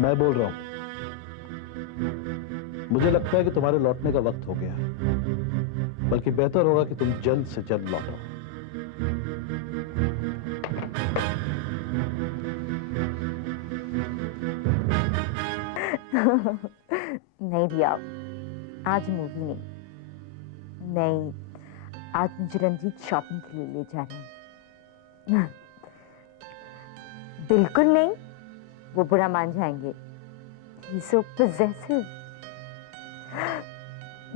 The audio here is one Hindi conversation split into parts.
मैं बोल रहा हूं। मुझे लगता है कि तुम्हारे लौटने का वक्त हो गया, बल्कि बेहतर होगा कि तुम जल्द से जल्द लौटो। नहीं भैया, आज मूवी नहीं। नहीं, आज मुझे रंजीत शॉपिंग के लिए ले जा रहे हैं। बिल्कुल नहीं, वो बुरा मान जाएंगे। He's so possessive.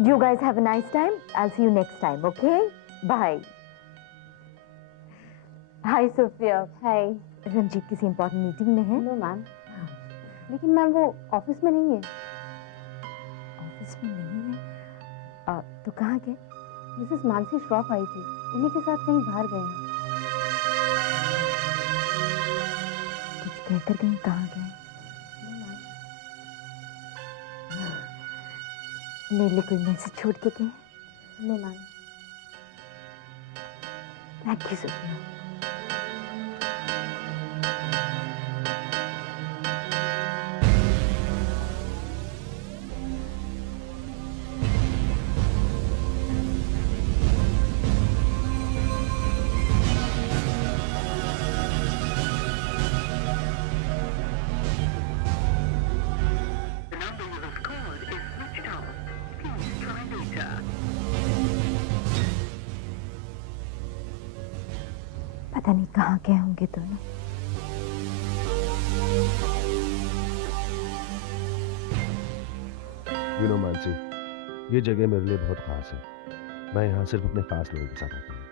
You guys have a nice time. I'll see you next time, okay? Bye. Hi, Sophia. Hi. Ranjit किसी important meeting में है? No, ma'am. लेकिन मैम वो ऑफिस में नहीं है। ऑफिस में नहीं है? तो कहाँ गए? मिसेस मानसी श्रॉफ आई थी, उन्हीं के साथ कहीं बाहर गए हैं। कुछ कहकर गए? कहाँ गए? मेरे लिए कोई मैसेज छोड़ के गए? No ma'am. Thank you Sophia. पता नहीं कहाँ गए होंगे दोनों। यू नो मानसी, ये जगह मेरे लिए बहुत खास है। मैं यहाँ सिर्फ अपने खास लोगों के साथ आता हूँ।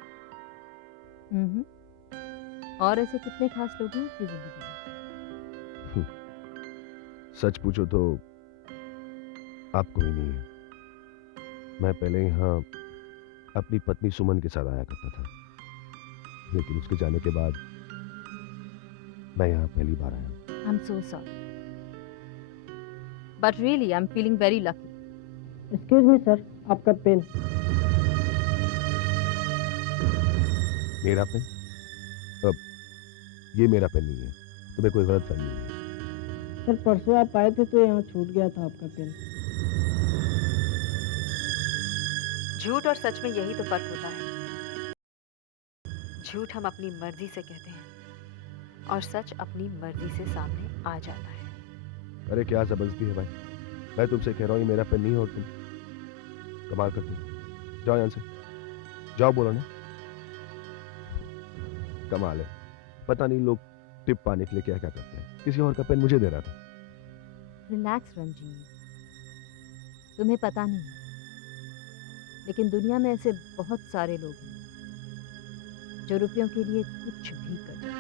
और ऐसे कितने खास लोग हैं आपकी जिंदगी में? सच पूछो तो आप कोई नहीं है। मैं पहले यहाँ अपनी पत्नी सुमन के साथ आया करता था, लेकिन उसके जाने के बाद मैं यहाँ पहली बार आया हूँ। I am so sorry, but really I am feeling very lucky. Excuse me sir, आपका पेन। मेरा पेन? अब ये मेरा पेन नहीं है, तुम्हें कोई गलत फहमी है। सर परसों आप आए थे तो यहाँ छूट गया था आपका पेन। झूठ और सच में यही तो फर्क होता है। झूठ हम अपनी मर्जी से कहते हैं और सच अपनी मर्जी से सामने आ जाता है। अरे क्या जबरदस्ती है भाई, मैं तुमसे कह रहा हूँ ये मेरा पेन नहीं है और तुम कमाल करते हो। जाओ यहाँ से, जाओ, बोलो ना। कमाल है, पता नहीं लोग टिप पाने के लिए क्या क्या करते हैं। किसी और का पेन मुझे दे रहा था। रिलैक्स रंजीत, तुम्हें पता नहीं, लेकिन दुनिया में ऐसे बहुत सारे लोग हैं जो रुपयों के लिए कुछ भी करते हैं।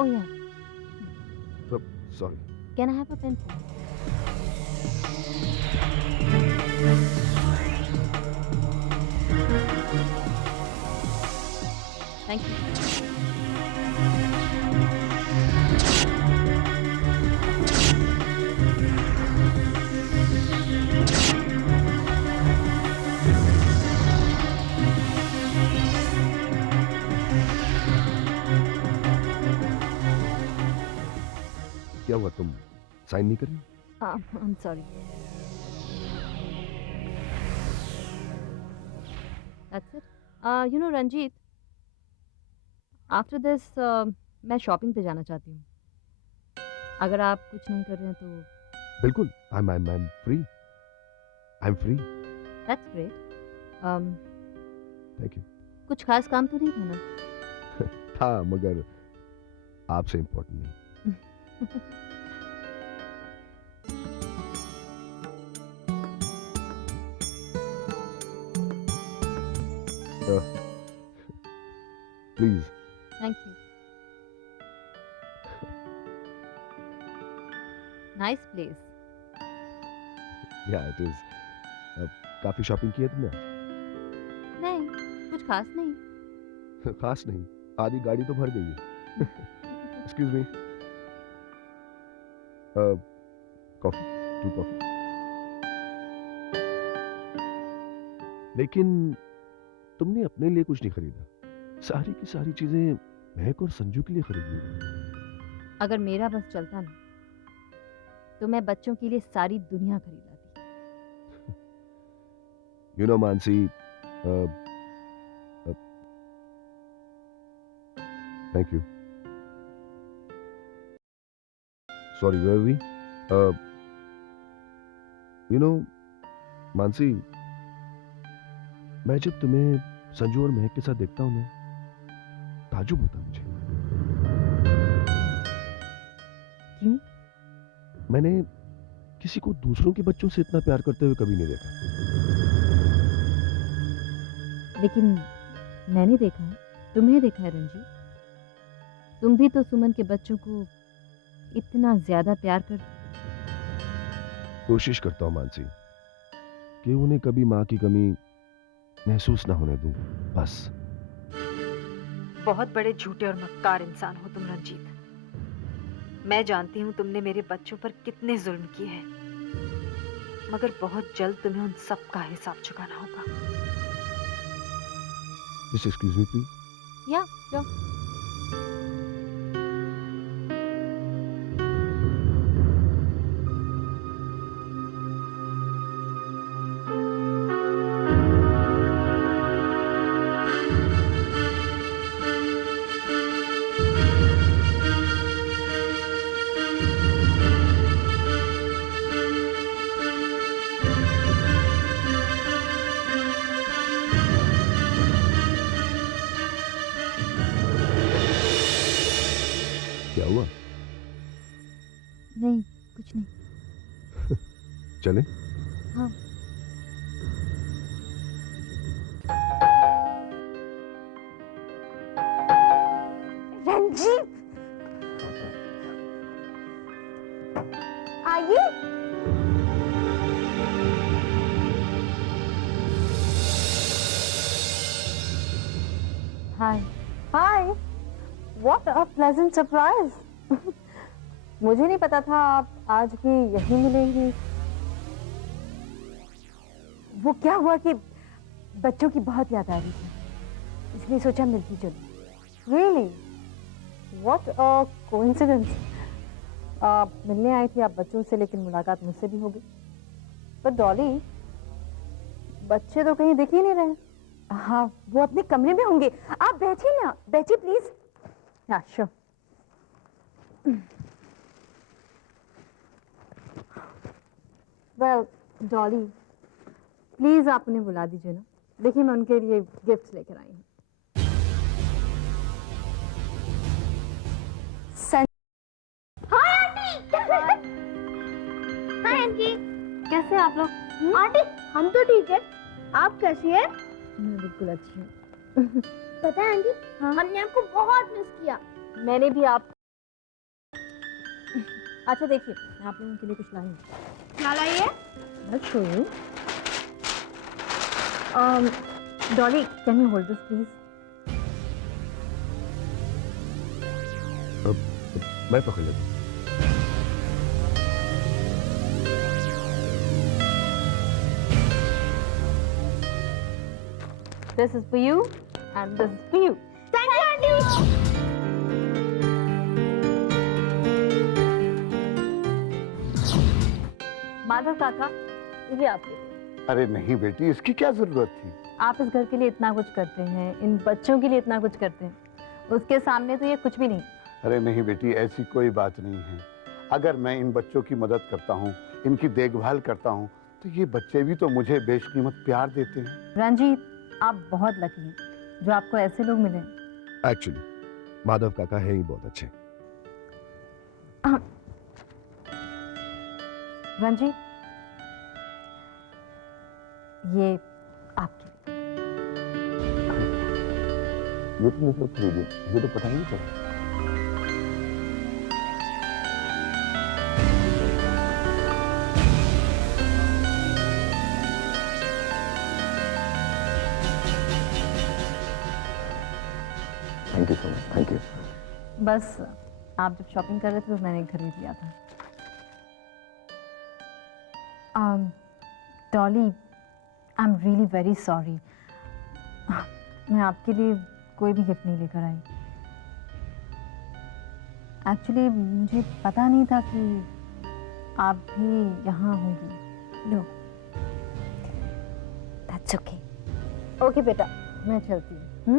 ओह यार, sorry. Can I have a pencil? Thank you. क्या हुआ, तुम साइन नहीं कर रही? I am sorry. That's it. You know Ranjit, after this मैं शॉपिंग पे जाना चाहती हूँ। अगर आप कुछ नहीं कर रहे हैं तो। बिल्कुल, I am free. I am free. That's great. Thank you. कुछ खास काम तो नहीं था ना? था, मगर आपसे इम्पोर्टेंट नहीं। Please. Thank you. Nice place. या इट इज। काफी शॉपिंग की है तुमने आज? नहीं, कुछ खास नहीं। खास नहीं, आधी गाड़ी तो भर गई है। Excuse me, coffee, 2 coffee. लेकिन तुमने अपने लिए कुछ नहीं खरीदा, सारी की सारी चीजें महक और संजू के लिए खरीदी। अगर मेरा बस चलता ना तो मैं बच्चों के लिए सारी दुनिया खरीद लाती। You know Mansi, thank you. Sorry, where we? You know Mansi, मैं जब तुम्हें संजू और महक के साथ देखता हूं ना, ताजुब होता है मुझे। क्यों? मैंने किसी को दूसरों के बच्चों से इतना प्यार करते हुए कभी नहीं देखा। लेकिन मैंने देखा है, तुम्हें देखा है रंजीत। तुम भी तो सुमन के बच्चों को इतना ज्यादा प्यार कर। कोशिश करता हूं मानसी कि उन्हें कभी माँ की कमी महसूस ना होने दूं, बस। बहुत बड़े झूठे और मक्कार इंसान हो तुम रंजीत। मैं जानती हूँ तुमने मेरे बच्चों पर कितने जुल्म किए हैं, मगर बहुत जल्द तुम्हें उन सब का हिसाब चुकाना होगा। Just excuse me please. या श्योर। क्या हुआ? नहीं, कुछ नहीं। चले? हाँ। रंजीत, आइए। हाय। हाय, व्हाट अ प्लेजेंट सरप्राइज। मुझे नहीं पता था आप आज भी यहीं मिलेंगी। वो क्या हुआ कि बच्चों की बहुत याद आ रही थी, इसलिए सोचा मिलती चलो। Really, what a coincidence. मिलने आई थी आप बच्चों से, लेकिन मुलाकात मुझसे भी हो गई। पर डॉली, बच्चे तो कहीं दिख ही नहीं रहे। हाँ, वो अपने कमरे में होंगे। आप बैठिए ना, बैठिए प्लीज। हाँ, श्योर। वेल डॉली, प्लीज आप उन्हें बुला दीजिए ना। देखिए, मैं उनके लिए गिफ्ट लेकर आई हूँ। Hi aunty. कैसे हैं आप लोग? आंटी, हम तो ठीक है, आप कैसी हैं? मैं बिल्कुल अच्छी हूँ। पता है आंटी, हाँ? हमने आपको बहुत मिस किया। मैंने भी आप। अच्छा देखिए, मैं आप लोगों के लिए कुछ लाई हूँ। क्या लाइए? I'll show you. Dolly, can you hold this please? मैं पकड़ लेता हूँ। This is for you and this is for you. Thank you aunty. Madhav काका, ये आपके लिए। अरे नहीं बेटी, इसकी क्या जरूरत थी? आप इस घर के लिए इतना कुछ करते हैं, इन बच्चों के लिए इतना कुछ करते हैं, उसके सामने तो ये कुछ भी नहीं। अरे नहीं बेटी, ऐसी कोई बात नहीं है। अगर मैं इन बच्चों की मदद करता हूँ, इनकी देखभाल करता हूँ, तो ये बच्चे भी तो मुझे बेशकीमत प्यार देते हैं। रंजीत, आप बहुत लकी हैं जो आपको ऐसे लोग मिले। एक्चुअली माधव काका है ही बहुत अच्छे। रंजीत, ये आपके लिए। ये तो मुझे खरीदी, मुझे तो पता ही नहीं चला। Thank you so much, thank you. बस आप जब शॉपिंग कर रहे थे तो मैंने खरीद लिया था। डॉली, आई एम रियली वेरी सॉरी। मैं आपके लिए कोई भी गिफ्ट नहीं लेकर आई। एक्चुअली मुझे पता नहीं था कि आप भी यहाँ होंगी। लो, दैट्स ओके। ओके बेटा, मैं चलती हूँ।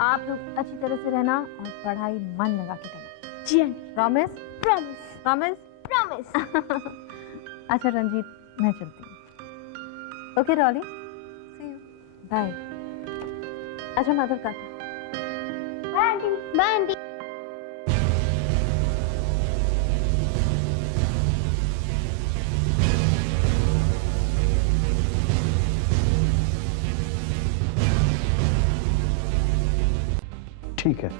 आप लोग अच्छी तरह से रहना और पढ़ाई मन लगा के करना। जी aunty. Promise? Promise. Promise? Promise. अच्छा रंजीत, मैं चलती हूँ। Okay Rolly, see you, bye. अच्छा माधव काका, बाय आंटी। Bye aunty. ठीक है,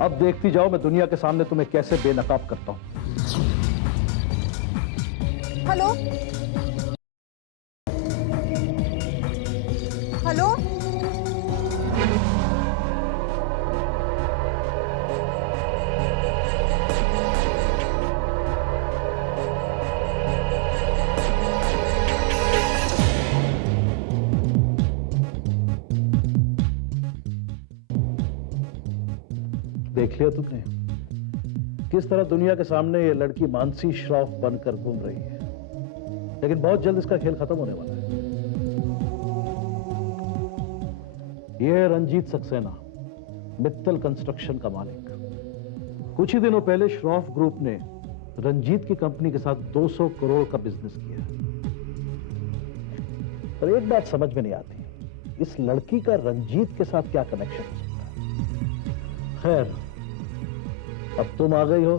अब देखती जाओ मैं दुनिया के सामने तुम्हें कैसे बेनकाब करता हूं। हेलो हेलो, देख लिया तुमने किस तरह दुनिया के सामने ये लड़की मानसी श्रॉफ बनकर घूम रही है, लेकिन बहुत जल्द इसका खेल खत्म होने वाला है। ये है रंजीत सक्सेना, मित्तल कंस्ट्रक्शन का मालिक। कुछ ही दिनों पहले श्रॉफ ग्रुप ने रंजीत की कंपनी के साथ 200 करोड़ का बिजनेस किया। पर एक बात समझ में नहीं आती, इस लड़की का रंजीत के साथ क्या कनेक्शन हो सकता है। खैर, अब तुम आ गई हो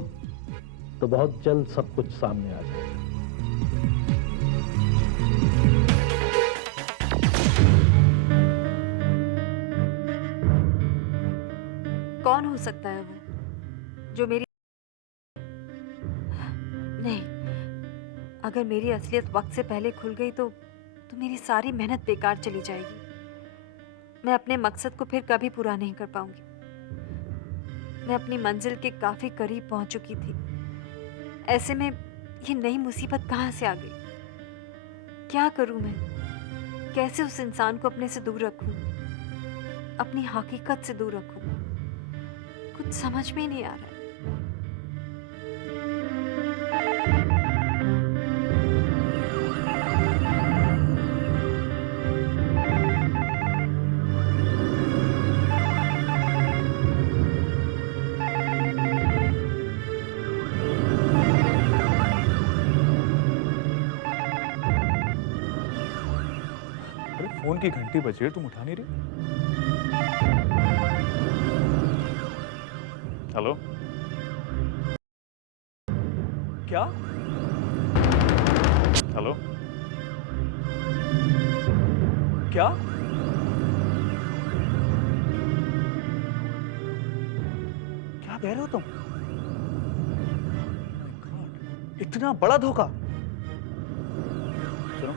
तो बहुत जल्द सब कुछ सामने आ जाएगा। कौन हो सकता है वो जो मेरी नहीं, अगर मेरी असलियत वक्त से पहले खुल गई तो मेरी सारी मेहनत बेकार चली जाएगी। मैं अपने मकसद को फिर कभी पूरा नहीं कर पाऊंगी। मैं अपनी मंजिल के काफी करीब पहुंच चुकी थी। ऐसे में ये नई मुसीबत कहां से आ गई? क्या करूं मैं? कैसे उस इंसान को अपने से दूर रखूं, अपनी हकीकत से दूर रखूं? कुछ समझ में ही नहीं आ रहा है। अरे फोन की घंटी बज रही है, तुम उठा नहीं रही? हेलो, क्या? हेलो, क्या? क्या कह रहे हो तुम? My God, इतना बड़ा धोखा! सुनो,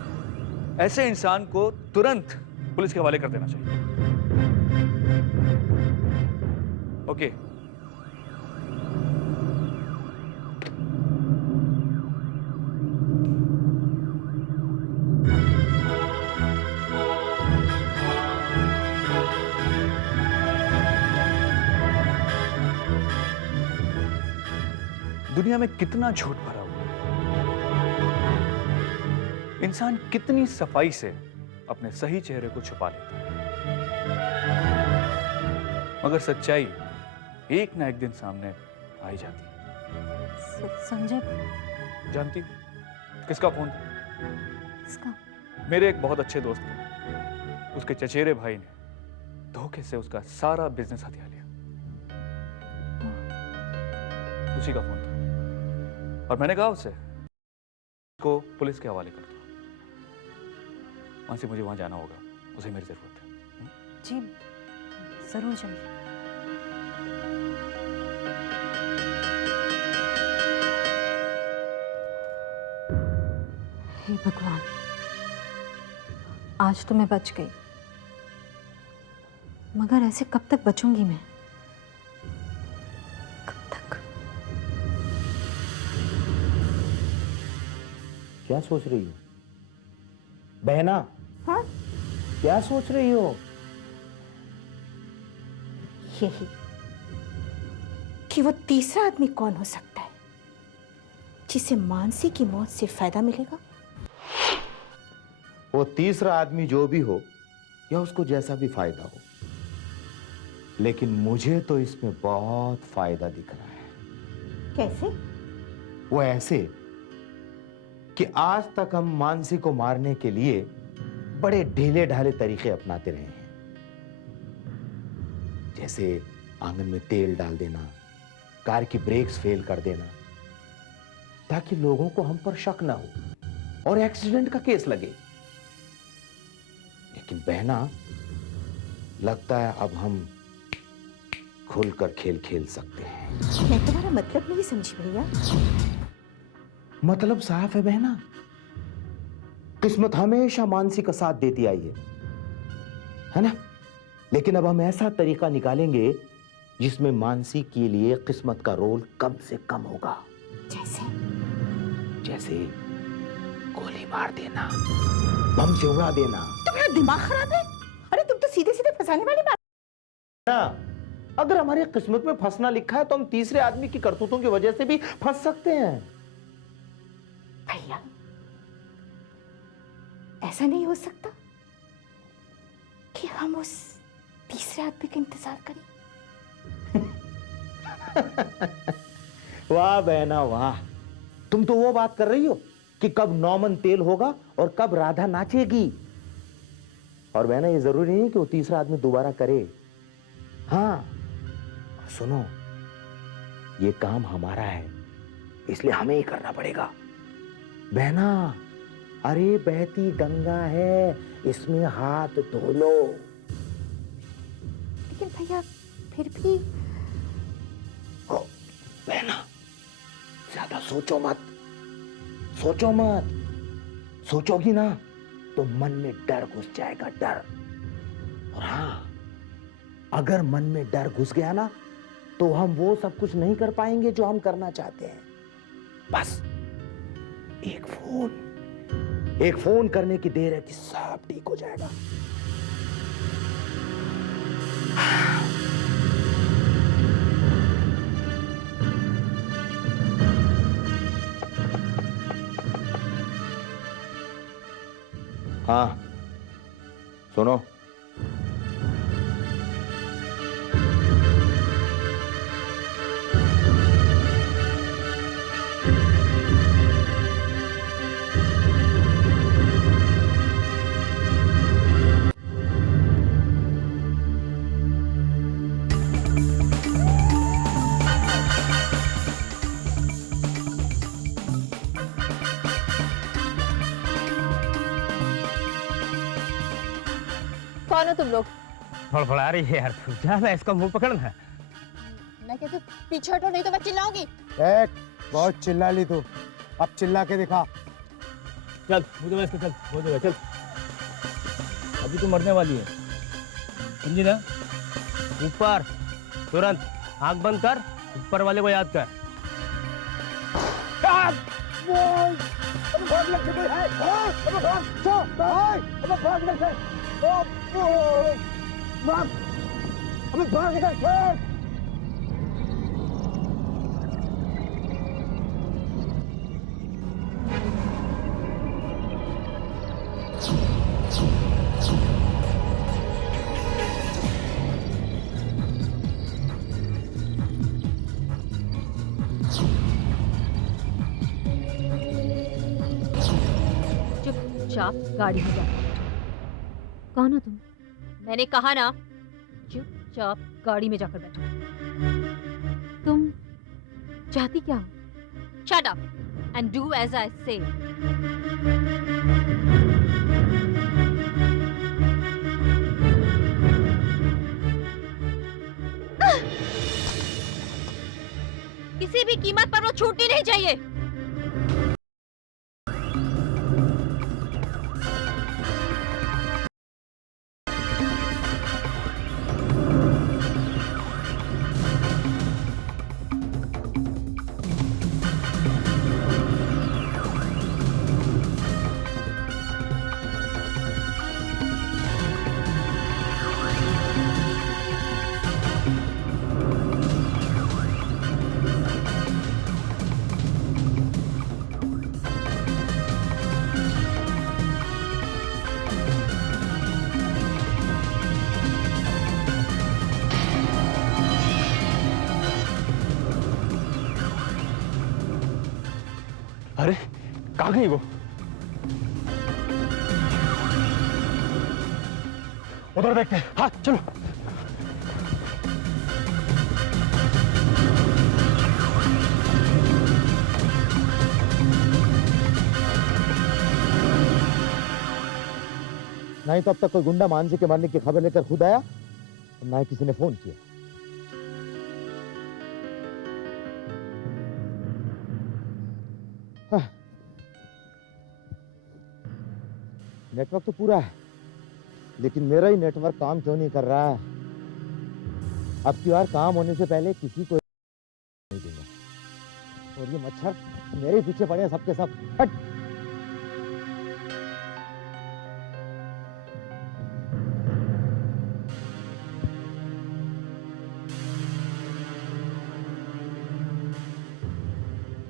ऐसे इंसान को तुरंत पुलिस के हवाले कर देना चाहिए। ओके। दुनिया में कितना झूठ भरा हुआ है। इंसान कितनी सफाई से अपने सही चेहरे को छुपा लेता है, मगर सच्चाई एक ना एक दिन सामने आ ही जाती है। संजय, जानती हो किसका फोन था? इसका मेरे एक बहुत अच्छे दोस्त थे। उसके चचेरे भाई ने धोखे से उसका सारा बिजनेस हथिया लिया। उसी का फोन था और मैंने कहा उससे को पुलिस के हवाले कर दो। मानसी, मुझे वहां जाना होगा, उसे मेरी जरूरत है। जी जरूर जाइए। हे भगवान, आज तो मैं बच गई, मगर ऐसे कब तक बचूंगी मैं? कब तक? क्या सोच रही हो बहना? हाँ? क्या सोच रही हो? यही कि वो तीसरा आदमी कौन हो सकता है जिसे मानसी की मौत से फायदा मिलेगा। वो तीसरा आदमी जो भी हो या उसको जैसा भी फायदा हो, लेकिन मुझे तो इसमें बहुत फायदा दिख रहा है। कैसे? वो ऐसे कि आज तक हम मानसी को मारने के लिए बड़े ढीले ढाले तरीके अपनाते रहे हैं, जैसे आंगन में तेल डाल देना, कार की ब्रेक्स फेल कर देना, ताकि लोगों को हम पर शक ना हो और एक्सीडेंट का केस लगे। लेकिन बहना, लगता है अब हम खुलकर खेल खेल सकते हैं। मैं तुम्हारा मतलब नहीं समझी भैया। मतलब साफ है बहना, किस्मत हमेशा मानसी का साथ देती आई है ना? लेकिन अब हम ऐसा तरीका निकालेंगे जिसमें मानसी के लिए किस्मत का रोल कम से कम होगा। जैसे? जैसे गोली मार देना, बम से उड़ा देना। तुम्हारा दिमाग खराब है? अरे तुम तो सीधे सीधे फंसाने वाली बात ना। अगर हमारी किस्मत में फंसना लिखा है तो हम तीसरे आदमी की करतूतों की वजह से भी फंस सकते हैं। भैया, ऐसा नहीं हो सकता कि हम उस तीसरे आदमी का इंतजार करें। वाह बहना वाह, तुम तो वो बात कर रही हो कि कब नौमन तेल होगा और कब राधा नाचेगी। और बहना, ये जरूरी नहीं कि वो तीसरा आदमी दोबारा करे। हाँ सुनो, ये काम हमारा है, इसलिए हमें ही करना पड़ेगा बहना। अरे बहती गंगा है, इसमें हाथ धो लो। लेकिन भैया फिर भी बहना, ज्यादा सोचो मत, सोचो मत। सोचोगी ना तो मन में डर घुस जाएगा, डर। और हाँ, अगर मन में डर घुस गया ना तो हम वो सब कुछ नहीं कर पाएंगे जो हम करना चाहते हैं। बस एक फोन करने की देर है कि सब ठीक हो जाएगा। हाँ सुनो, कौन हो तुम लोग? फड़फड़ा रही है यार, तू जा ना, इसका मुंह पकड़ना। मैं कहती हूँ पीछे हटो, नहीं तो मैं चिल्लाऊंगी। बहुत चिल्ला ली तू, अब चिल्ला के दिखा। चल मुझे इसको, चल हो जाएगा, चल। अभी तो मरने वाली है, समझी ना? ऊपर तुरंत आंख बंद कर, ऊपर वाले को याद कर। चुपचाप गाड़ी में जा। कौन हो तुम? मैंने कहा ना, चुपचाप गाड़ी में जाकर बैठो। तुम चाहती क्या हो? Shut up and do as I say. किसी भी कीमत पर वो छूटनी नहीं चाहिए। अरे कहाँ गई वो? उधर देखते हैं। हाँ चलो। नहीं तो अब तक कोई गुंडा मानसी के मरने की खबर लेकर खुद आया, ना ही किसी ने फोन किया। नेटवर्क तो पूरा है, लेकिन मेरा ही नेटवर्क काम क्यों नहीं कर रहा है? अब की बार काम होने से पहले किसी को नहीं दूंगा। और ये मच्छर मेरे ही पीछे पड़े हैं सबके सब। हट।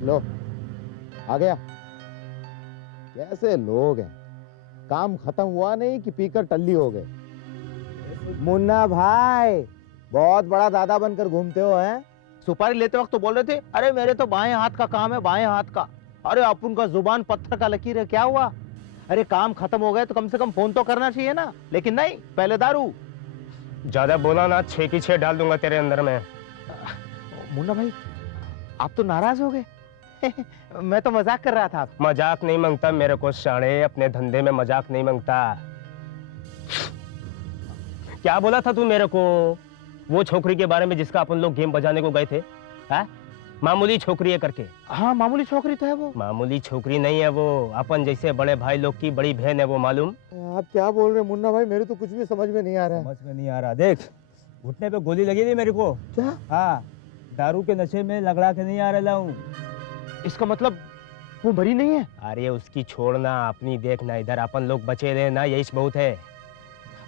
लो आ गया। कैसे लोग हैं, काम खत्म हुआ नहीं कि पीकर टल्ली हो गए। मुन्ना भाई बहुत बड़ा दादा बनकर घूमते हो हैं। सुपारी लेते वक्त तो बोल रहे थे अरे मेरे तो बाएं हाथ का काम है, बाएं हाथ का। अरे अपन का जुबान पत्थर का लकीर है, क्या हुआ? अरे काम खत्म हो गए तो कम से कम फोन तो करना चाहिए ना, लेकिन नहीं, पहले दारू। ज्यादा बोला ना, 6 की 6 डाल दूंगा तेरे अंदर में। मुन्ना भाई आप तो नाराज हो गए। मैं तो मजाक कर रहा था। मजाक नहीं मांगता मेरे को साढ़े, अपने धंधे में मजाक नहीं मांगता। क्या बोला था तू मेरे को वो छोकरी के बारे में जिसका अपन लोग गेम बजाने को गए थे? है मामूली छोकरी है करके। हाँ मामूली छोकरी तो है वो। मामूली छोकरी नहीं है वो, अपन जैसे बड़े भाई लोग की बड़ी बहन है वो, मालूम? आप क्या बोल रहे हैं मुन्ना भाई? मेरे तो कुछ भी समझ में नहीं आ रहा है। समझ में नहीं आ रहा। देख घुटने पे गोली लगी थी मेरे को। क्या? हाँ, दारू के नशे में लगड़ा के नहीं आ रहा हूँ। इसका मतलब वो मरी नहीं है? अरे उसकी छोड़ना, अपनी देखना। इधर अपन लोग बचे रहे ना, यही बहुत है।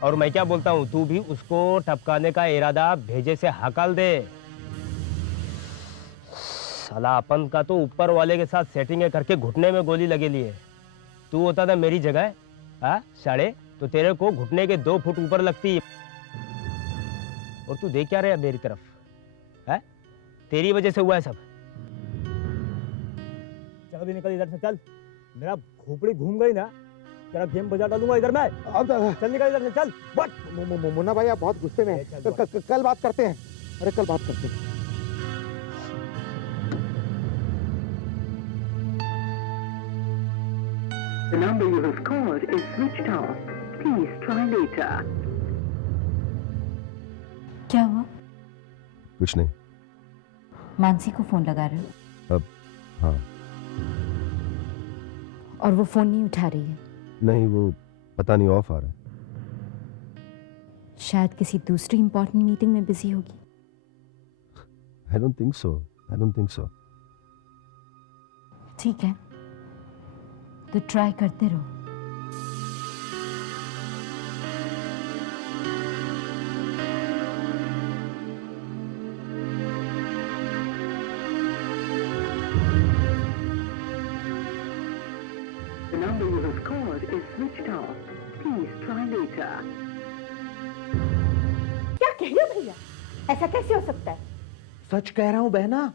और मैं क्या बोलता हूँ, तू भी उसको टपकाने का इरादा भेजे से हकल दे। साला अपन का तो ऊपर वाले के साथ सेटिंग करके घुटने में गोली लगे लिए। तू होता था मेरी जगह, हाँ साढ़े, तो तेरे को घुटने के 2 फुट ऊपर लगती। और तू देख क्या रहे मेरी तरफ? है तेरी वजह से हुआ है सब। चल भी निकल इधर से, चल। मेरा खोपड़ी घूम गई ना, तेरा गेम बजा डालूंगा इधर मैं। चल निकल इधर से, चल। मुन्ना भाई आप बहुत गुस्से में हैं। कल बात करते हैं। अरे कल बात करते हैं। The number you have called is switched off. Please try later. क्या हुआ? कुछ नहीं। मानसी को फोन लगा रहे हो? अब हाँ। और वो फोन नहीं उठा रही है? नहीं, वो पता नहीं ऑफ आ रहा है। शायद किसी दूसरी इंपॉर्टेंट मीटिंग में बिजी होगी। I don't think so. I don't think so. ठीक है, तो ट्राई करते रहो। The number you have called is switched off. Please try later. क्या कह रहे हो भैया? ऐसा कैसे हो सकता है? सच कह रहा हूं बहना,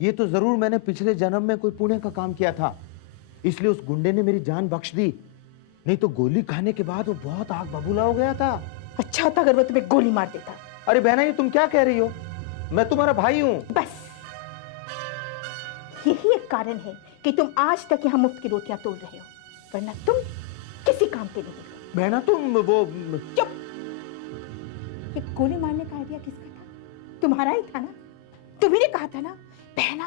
ये तो जरूर मैंने पिछले जन्म में कोई पुण्य का काम किया था, इसलिए उस गुंडे ने मेरी जान बख्श दी। नहीं तो गोली खाने के बाद वो बहुत आग बबूला हो गया था। अच्छा होता अगर वो तुम्हें गोली मार देता। अरे बहना ये तुम क्या कह रही हो? मैं तुम्हारा भाई हूँ। बस यही एक कारण है कि तुम आज तक यहाँ मुफ्त की रोटियां तोड़ रहे हो, वरना तुम किसी काम के नहीं हो। बहना तुम वो चुप। ये गोली मारने का आइडिया किसका था? तुम्हारा ही था ना? तुम्ही ने कहा था ना, बहना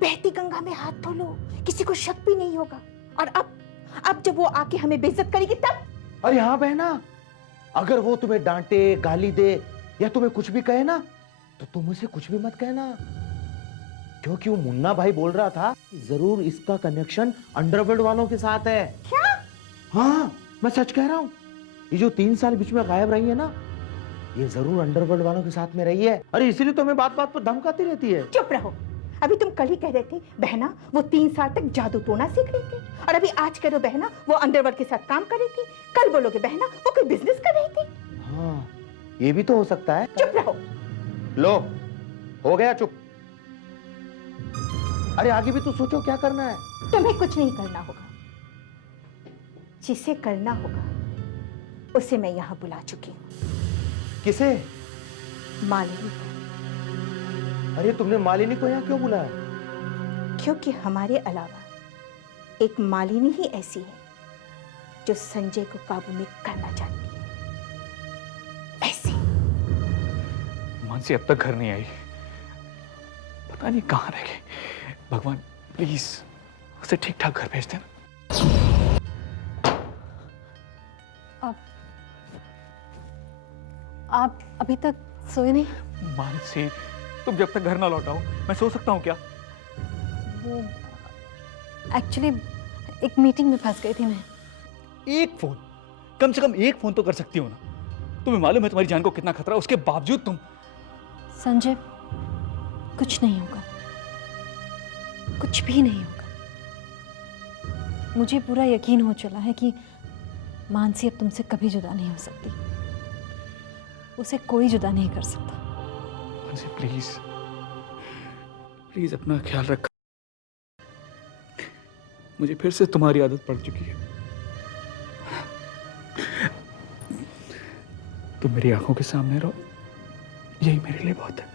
बहती गंगा में हाथ धो लो, किसी को शक भी नहीं होगा। और अब जब वो आके हमें बेइज्जत करेगी तब? अरे हाँ बहना, अगर वो तुम्हें डांटे, गाली दे या तुम्हें कुछ भी कहे ना, तो तुम उसे कुछ भी मत कहना, क्योंकि वो मुन्ना भाई बोल रहा था जरूर इसका कनेक्शन अंडरवर्ल्ड वालों के साथ है। क्या? हाँ मैं सच कह रहा हूँ। ये जो 3 साल बीच में गायब रही है ना, ये जरूर अंडरवर्ल्ड वालों के साथ में रही है। अरे इसीलिए तो हमें बात बात पर धमकाती रहती है। चुप रहो। अभी तुम कल ही कह रहे थे बहना वो 3 साल तक जादू टोना सीख रही थी, और अभी आज कह रहे हो बहना वो अंडरवर्ल्ड के साथ काम कर रही थी। कल बोलोगे बहना वो कोई बिजनेस कर रही थी। हाँ ये भी तो हो सकता है। चुप रहो। लो हो गया चुप। अरे आगे भी तो सोचो क्या करना है। तुम्हें कुछ नहीं करना होगा, जिसे करना होगा उसे मैं यहाँ बुला चुकी हूँ। किसे? मालिनी को। अरे तुमने मालिनी को यहाँ क्यों बुलाया? क्योंकि हमारे अलावा एक मालिनी ही ऐसी है जो संजय को काबू में करना चाहती है। ऐसे मानसी अब तक घर नहीं आई, पता नहीं कहाँ रह गई। भगवान प्लीज उसे ठीक ठाक घर भेज देना। आप अभी तक सोए नहीं? मानसी तुम जब तक घर ना लौटाओ मैं सो सकता हूँ क्या? वो एक्चुअली एक मीटिंग में फंस गई थी मैं। एक फोन, कम से कम एक फोन तो कर सकती हो ना। तुम्हें मालूम है तुम्हारी जान को कितना खतरा है, उसके बावजूद तुम। संजय कुछ नहीं होगा, कुछ भी नहीं होगा। मुझे पूरा यकीन हो चला है कि मानसी अब तुमसे कभी जुदा नहीं हो सकती। उसे कोई जुदा नहीं कर सकता। मानसी प्लीज प्लीज अपना ख्याल रख। मुझे फिर से तुम्हारी आदत पड़ चुकी है। तुम मेरी आंखों के सामने रहो, यही मेरे लिए बहुत है।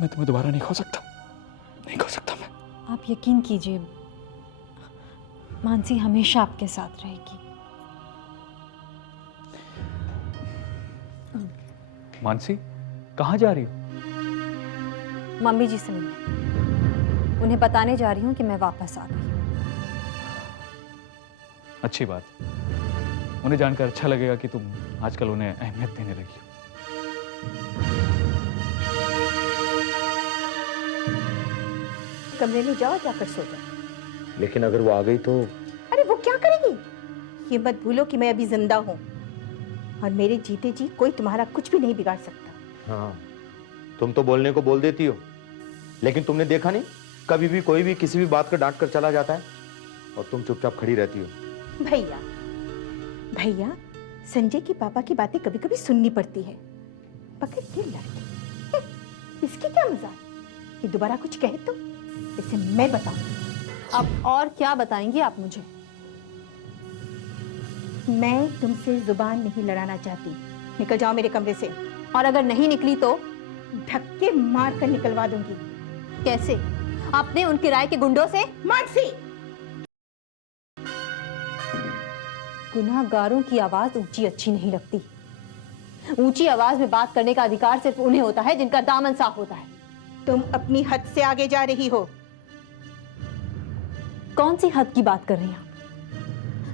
मैं तुम्हें दोबारा नहीं खो सकता, नहीं खो सकता मैं। आप यकीन कीजिए, मानसी हमेशा आपके साथ रहेगी। मानसी कहाँ जा रही हो? मम्मी जी से मिलने, उन्हें बताने जा रही हूँ कि मैं वापस आ गई हूँ। अच्छी बात, उन्हें जानकर अच्छा लगेगा कि तुम आजकल उन्हें अहमियत देने लगी हो। कमरे में जाओ, जाकर सो जाओ। लेकिन अगर वो आ गई तो? अरे वो क्या करेगी? ये मत भूलो कि मैं अभी जिंदा हूँ और मेरे जीते जी कोई तुम्हारा कुछ भी नहीं बिगाड़ सकता। हाँ, तुम तो बोलने को बोल देती हो, लेकिन तुमने देखा नहीं कभी भी कोई भी किसी भी बात का डांट कर चला जाता है और तुम चुपचाप खड़ी रहती हो। भैया भैया, संजय की पापा की बातें कभी कभी सुननी पड़ती है। पकड़ के लड़की, इसकी क्या मजाक कि दोबारा कुछ कहे तो इसे मैं बताऊंगी। अब और क्या बताएंगी आप मुझे? मैं तुमसे जुबान नहीं लड़ाना चाहती। निकल जाओ मेरे कमरे से। और अगर नहीं निकली तो? धक्के मार कर निकलवा दूंगी। कैसे? आपने उन किराए के गुंडों से? मानसी, गुनाहगारों की आवाज ऊंची अच्छी नहीं लगती। ऊंची आवाज में बात करने का अधिकार सिर्फ उन्हें होता है जिनका दामन साफ होता है। तुम अपनी हद से आगे जा रही हो। कौन सी हद की बात कर रही हैं आप?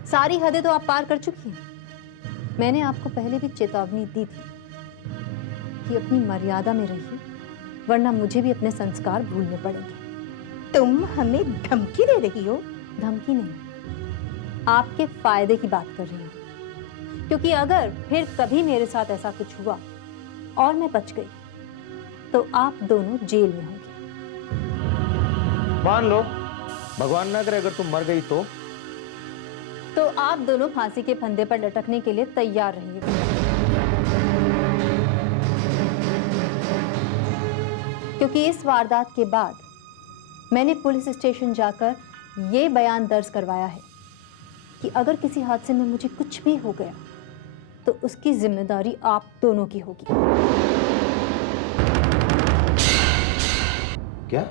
सारी हदें तो आप पार कर चुकी हैं। मैंने आपको पहले भी चेतावनी दी थी कि अपनी मर्यादा में रहिए, वरना मुझे भी अपने संस्कार भूलने पड़ेंगे। तुम हमें धमकी दे रही हो? धमकी नहीं, आपके फायदे की बात कर रही हूँ। क्योंकि अगर फिर कभी मेरे साथ ऐसा कुछ हुआ और मैं बच गई तो आप दोनों जेल में होंगे। मान लो, भगवान ना करे अगर तुम मर गई तो आप दोनों फांसी के फंदे पर लटकने के लिए तैयार रहिए। क्योंकि इस वारदात के बाद मैंने पुलिस स्टेशन जाकर यह बयान दर्ज करवाया है कि अगर किसी हादसे में मुझे कुछ भी हो गया तो उसकी जिम्मेदारी आप दोनों की होगी। क्या?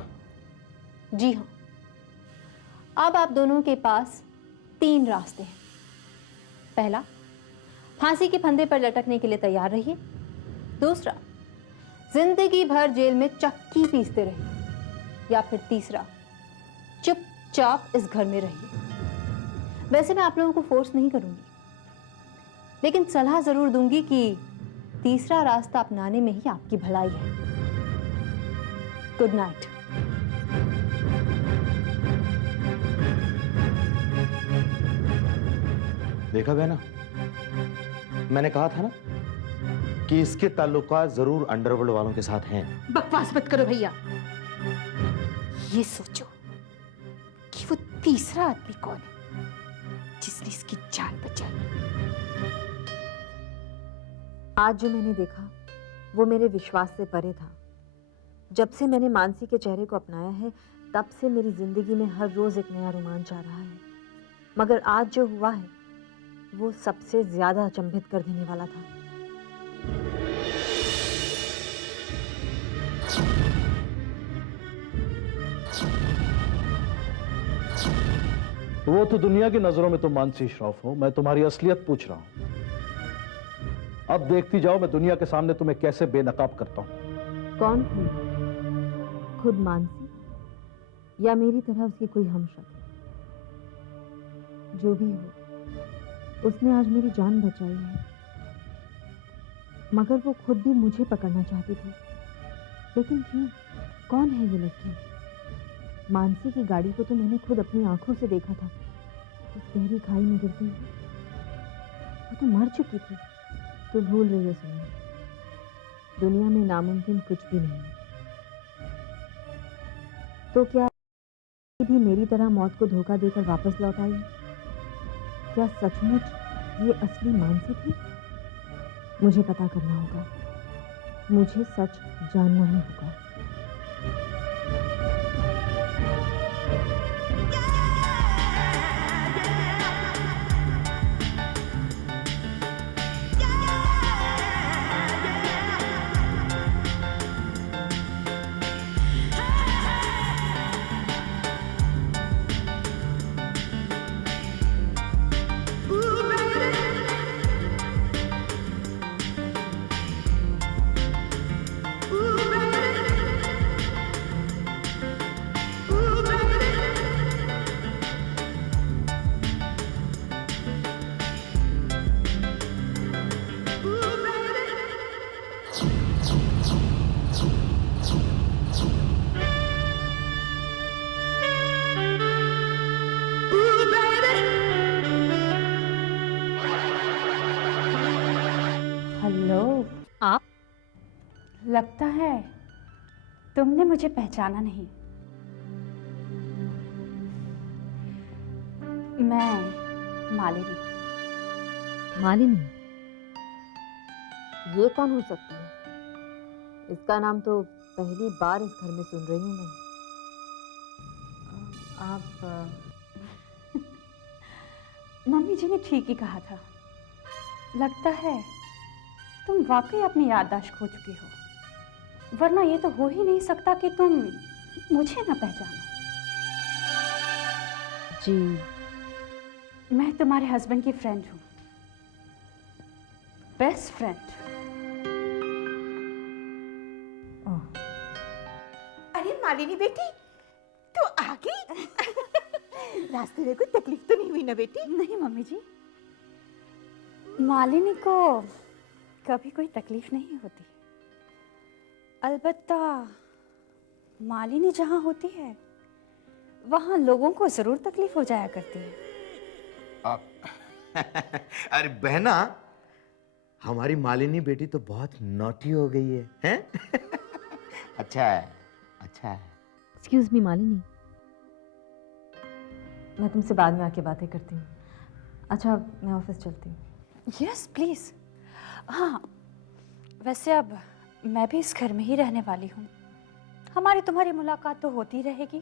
जी हाँ, अब आप दोनों के पास 3 रास्ते हैं। पहला, फांसी के फंदे पर लटकने के लिए तैयार रहिए। दूसरा, जिंदगी भर जेल में चक्की पीसते रहिए। या फिर तीसरा, चुपचाप इस घर में रहिए। वैसे मैं आप लोगों को फोर्स नहीं करूंगी, लेकिन सलाह जरूर दूंगी कि तीसरा रास्ता अपनाने में ही आपकी भलाई है। Good night. देखा बहना, मैंने कहा था ना कि इसके ताल्लुकात जरूर अंडरवर्ल्ड वालों के साथ हैं। बकवास मत करो भैया। ये सोचो कि वो तीसरा आदमी कौन है जिसने इसकी जान बचाई। आज जो मैंने देखा वो मेरे विश्वास से परे था। जब से मैंने मानसी के चेहरे को अपनाया है तब से मेरी जिंदगी में हर रोज एक नया रोमांच आ रहा है, मगर आज जो हुआ है वो सबसे ज्यादा अचंभित कर देने वाला था। वो तो दुनिया की नजरों में तुम मानसी श्रॉफ हो, मैं तुम्हारी असलियत पूछ रहा हूं। अब देखती जाओ मैं दुनिया के सामने तुम्हें कैसे बेनकाब करता हूं। कौन थी? खुद मानसी या मेरी तरह उसकी कोई हमशक्ल? जो भी हो, उसने आज मेरी जान बचाई है, मगर वो खुद भी मुझे पकड़ना चाहती थी। लेकिन क्यों? कौन है ये लड़की? मानसी की गाड़ी को तो मैंने खुद अपनी आंखों से देखा था, उस गहरी खाई में गिरती हुई। वो तो मर चुकी थी। तो भूल रही है सुनिए, दुनिया में नामुमकिन कुछ भी नहीं है। तो क्या भी मेरी तरह मौत को धोखा देकर वापस लौट आई? क्या सचमुच ये असली मानसी थी? मुझे पता करना होगा, मुझे सच जानना ही होगा। हेलो। आप? लगता है तुमने मुझे पहचाना नहीं। मैं मालिनी। मालिनी? ये कौन हो सकती है? इसका नाम तो पहली बार इस घर में सुन रही हूँ मैं। आप मम्मी जी ने ठीक ही कहा था। लगता है तुम वाकई अपनी याददाश्त खो चुकी हो, वरना ये तो हो ही नहीं सकता कि तुम मुझे ना पहचानो। जी, मैं तुम्हारे हस्बैंड की फ्रेंड हूँ, बेस्ट फ्रेंड। अरे मालिनी बेटी, तू आ गई? रास्ते में कोई तकलीफ तो नहीं हुई ना बेटी? नहीं मम्मी जी, मालिनी को कभी कोई तकलीफ नहीं होती। अलबत्ता मालिनी जहाँ होती है वहाँ लोगों को जरूर तकलीफ हो जाया करती है। अरे बहना, हमारी मालिनी बेटी तो बहुत नॉटी हो गई है, हैं? अच्छा है, अच्छा है। एक्सक्यूज मी मालिनी, मैं तुमसे बाद में आके बातें करती हूँ। अच्छा, मैं ऑफिस चलती हूँ। Yes please. हाँ, वैसे अब मैं भी इस घर में ही रहने वाली हूँ। हमारी तुम्हारी मुलाकात तो होती रहेगी,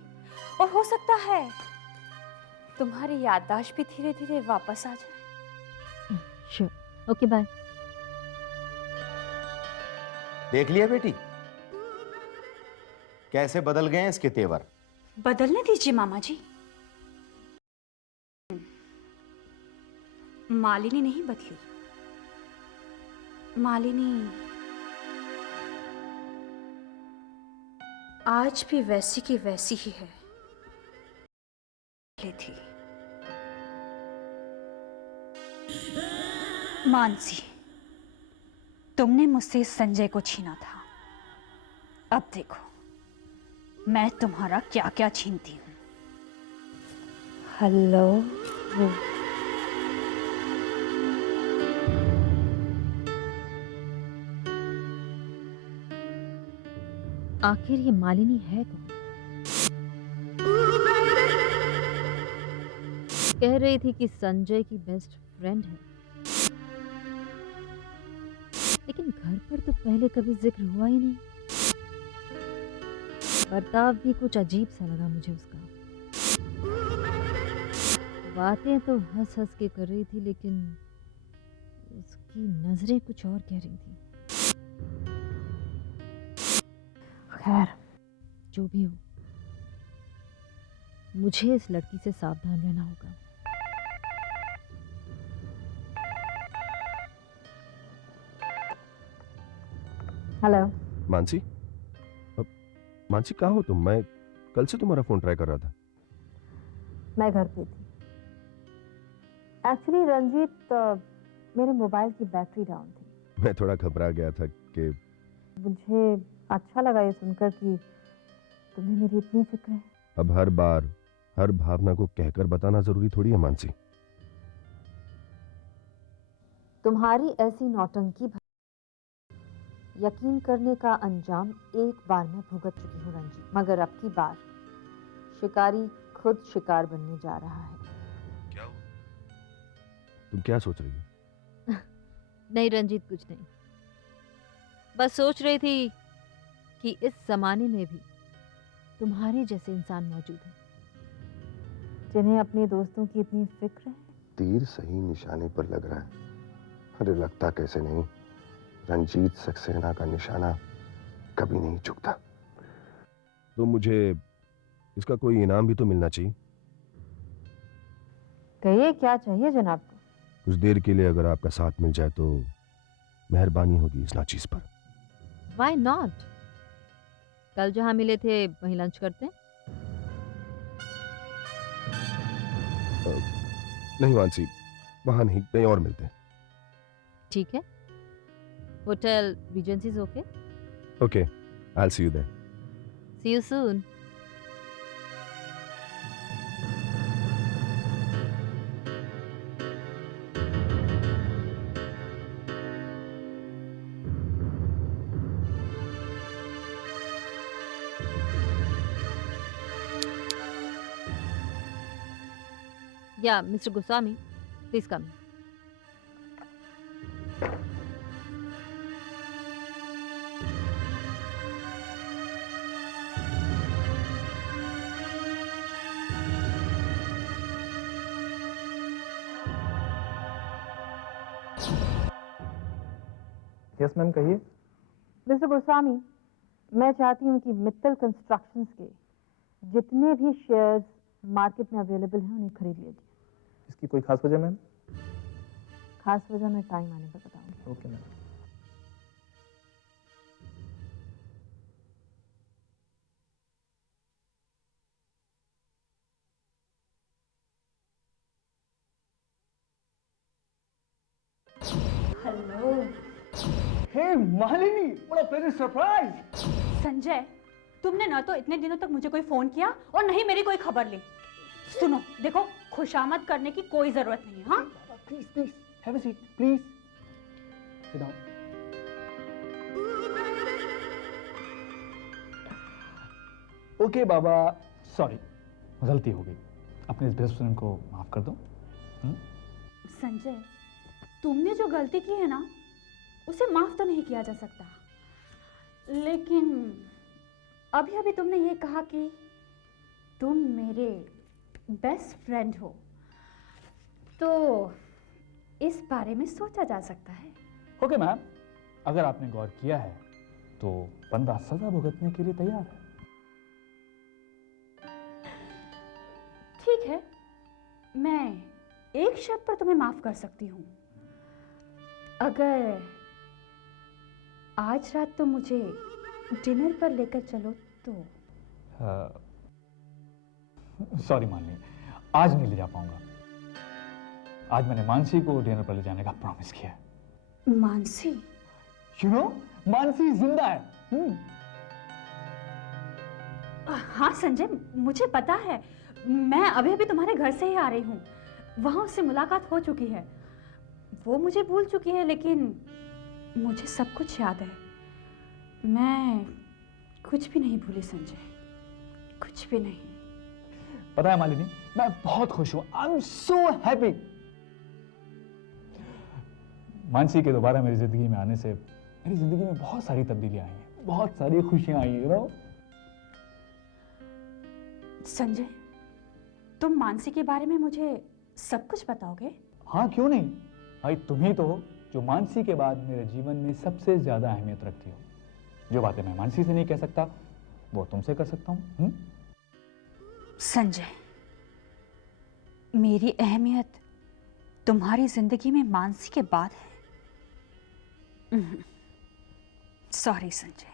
और हो सकता है तुम्हारी याददाश्त भी धीरे धीरे वापस आ जाए। Sure, okay bye. देख लिया बेटी, कैसे बदल गए हैं इसके तेवर। बदलने दीजिए मामा जी। मालिनी नहीं बदली, मालिनी आज भी वैसी की वैसी ही है थी। मानसी, तुमने मुझसे संजय को छीना था, अब देखो मैं तुम्हारा क्या क्या छीनती हूँ। हेलो। आखिर ये मालिनी है कौन? कह रही थी कि संजय की बेस्ट फ्रेंड है, लेकिन घर पर तो पहले कभी जिक्र हुआ ही नहीं। बर्ताव भी कुछ अजीब सा लगा मुझे उसका। बातें तो हंस हंस के कर रही थी, लेकिन उसकी नजरें कुछ और कह रही थी। खैर, जो भी हो, मुझे इस लड़की से सावधान रहना होगा। हेलो मानसी, मानसी कहाँ हो तुम? मैं कल से तुम्हारा फोन ट्राई कर रहा था। मैं घर पे थी। एक्चुअली रंजीत, मेरे मोबाइल की बैटरी डाउन थी। मैं थोड़ा घबरा गया था कि मुझे अच्छा लगा ये सुनकर कि तुम्हें मेरी इतनी फिक्र है। अब हर बार हर भावना को कहकर बताना जरूरी थोड़ी है मानसी। तुम्हारी ऐसी नौटंकी यकीन करने का अंजाम एक बार में भुगत चुकी हूँ रंजीत, मगर अब की बार शिकारी खुद शिकार बनने जा रहा है। क्या हुआ? तुम क्या सोच रही हो? नहीं रंजीत, कुछ नहीं। बस सोच रही थी कि इस जमाने में भी तुम्हारे जैसे इंसान मौजूद हैं जिन्हें अपने दोस्तों की इतनी फिक्र है। तीर सही निशाने पर लग रहा है। अरे लगता कैसे नहीं, रंजीत सक्सेना का निशाना कभी नहीं चुकता। तो मुझे इसका कोई इनाम भी तो मिलना चाहिए। कहिए, क्या चाहिए जनाब को? कुछ देर के लिए अगर आपका साथ मिल जाए तो मेहरबानी होगी इस नाचीज पर। Why not? कल जहां मिले थे वहीं लंच करते हैं। नहीं मानसी, वहां नहीं, कहीं और मिलते हैं। ठीक है, hotel Regency is okay. Okay, I'll see you there. See you soon. Yeah, Mr. Goswami, please come. Yes ma'am, कहिए। मिस्टर गोस्वामी, मैं चाहती हूँ कि मित्तल कंस्ट्रक्शंस के जितने भी शेयर्स मार्केट में अवेलेबल हैं उन्हें खरीद लिया जाए। इसकी कोई खास वजह मैम? खास वजह मैं टाइम आने पर बताऊंगी। Okay ma'am. Hello. Hey Malini, what a pleasant surprise. Sanjay, तुमने ना तो इतने दिनों तक मुझे कोई फोन किया और नहीं मेरी कोई खबर ली। सुनो, देखो, खुशामद करने की कोई जरूरत नहीं है। हाँ, please please have a seat, please sit down. Okay Baba, sorry, गलती हो गई। अपने इस बेस्ट फ्रेंड को माफ कर दो। संजय, तुमने जो गलती की है ना, उसे माफ तो नहीं किया जा सकता, लेकिन अभी अभी तुमने ये कहा कि तुम मेरे बेस्ट फ्रेंड हो, तो इस बारे में सोचा जा सकता है। ओके मैम, अगर आपने गौर किया है तो बंदा सजा भुगतने के लिए तैयार है। ठीक है, मैं एक शर्त पर तुम्हें माफ कर सकती हूँ। अगर आज रात तुम मुझे डिनर पर लेकर चलो तो। सॉरी माननी, आज नहीं ले जा पाऊंगा। आज मैंने मानसी को डिनर पर ले जाने का प्रॉमिस किया है। मानसी? यू नो, मानसी जिंदा है। हाँ संजय, मुझे पता है। मैं अभी अभी तुम्हारे घर से ही आ रही हूँ। वहां उससे मुलाकात हो चुकी है। वो मुझे भूल चुकी है, लेकिन मुझे सब कुछ याद है। मैं कुछ भी नहीं भूली संजय, कुछ भी नहीं। पता है मालिनी, मैं बहुत खुश हूं। I am so happy. Mansi के दोबारा मेरी जिंदगी में आने से मेरी जिंदगी में बहुत सारी तब्दीलियां आई हैं, बहुत सारी खुशियां आई हैं, यू नो। संजय, तुम मानसी के बारे में मुझे सब कुछ बताओगे? हाँ क्यों नहीं भाई, तुम ही तो हो जो मानसी के बाद मेरे जीवन में सबसे ज्यादा अहमियत रखती हो। जो बातें मैं मानसी से नहीं कह सकता वो तुमसे कर सकता हूँ। संजय, मेरी अहमियत तुम्हारी जिंदगी में मानसी के बाद है। सॉरी संजय,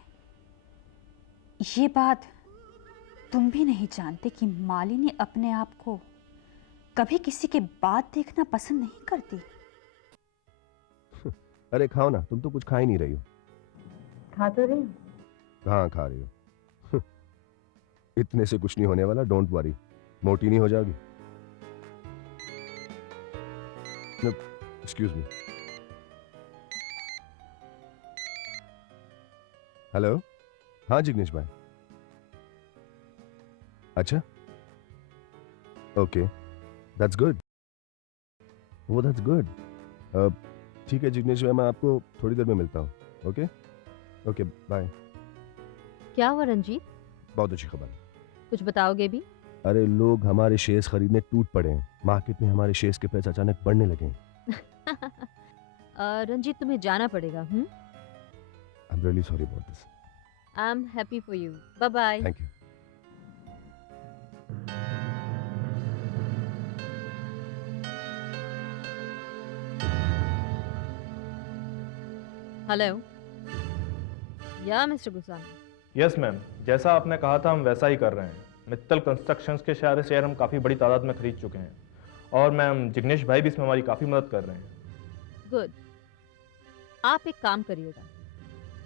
ये बात तुम भी नहीं जानते कि मालिनी अपने आप को कभी किसी के बाद देखना पसंद नहीं करती। अरे खाओ ना, तुम तो कुछ खा ही नहीं रही हो। खा तो रही हूँ। कहाँ खा रही हो? इतने से कुछ नहीं होने वाला, डोंट वरी, मोटी नहीं हो जाओगी। Excuse me. हेलो, हाँ जिग्नेश भाई। अच्छा, ओके, दैट्स गुड। वो दैट्स गुड। ठीक है जिग्नेश भाई, मैं आपको थोड़ी देर में मिलता हूँ। Okay okay, bye. क्या हुआ रंजीत, बहुत अच्छी खबर। कुछ बताओगे भी? अरे लोग हमारे शेयर्स खरीदने टूट पड़े हैं। मार्केट में हमारे शेयर्स के प्राइस अचानक बढ़ने लगे हैं। रंजीत तुम्हें जाना पड़ेगा। I am really sorry about this. I am happy for you. Bye bye. Thank you. Hello, yeah mister Gusani. Yes ma'am, जैसा आपने कहा था हम वैसा ही कर रहे हैं। मित्तल कंस्ट्रक्शंस के सारे शेयर हम काफ़ी बड़ी तादाद में खरीद चुके हैं और मैम जिग्नेश भाई भी इसमें हमारी काफ़ी मदद कर रहे हैं। गुड। आप एक काम करिएगा,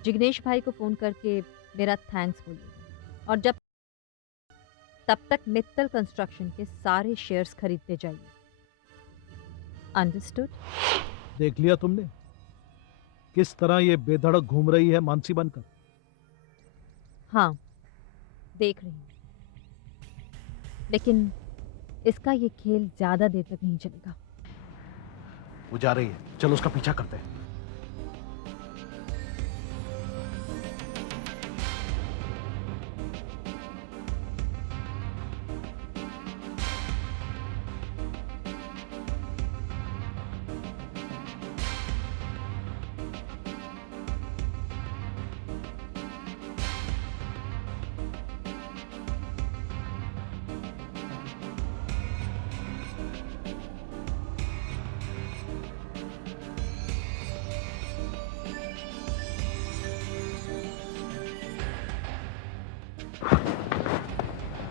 जिग्नेश भाई को फ़ोन करके मेरा थैंक्स बोलिएगा और तब तक मित्तल कंस्ट्रक्शन के सारे शेयर्स खरीदते जाइए। अंडरस्टूड? देख लिया तुमने किस तरह ये बेधड़क घूम रही है मानसी बनकर? हाँ, देख रही हूँ, लेकिन इसका ये खेल ज्यादा देर तक नहीं चलेगा। वो जा रही है, चलो उसका पीछा करते हैं।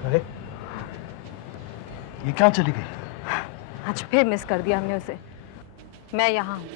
अरे ये क्या चली गई? आज फिर मिस कर दिया हमने उसे। मैं यहाँ हूँ।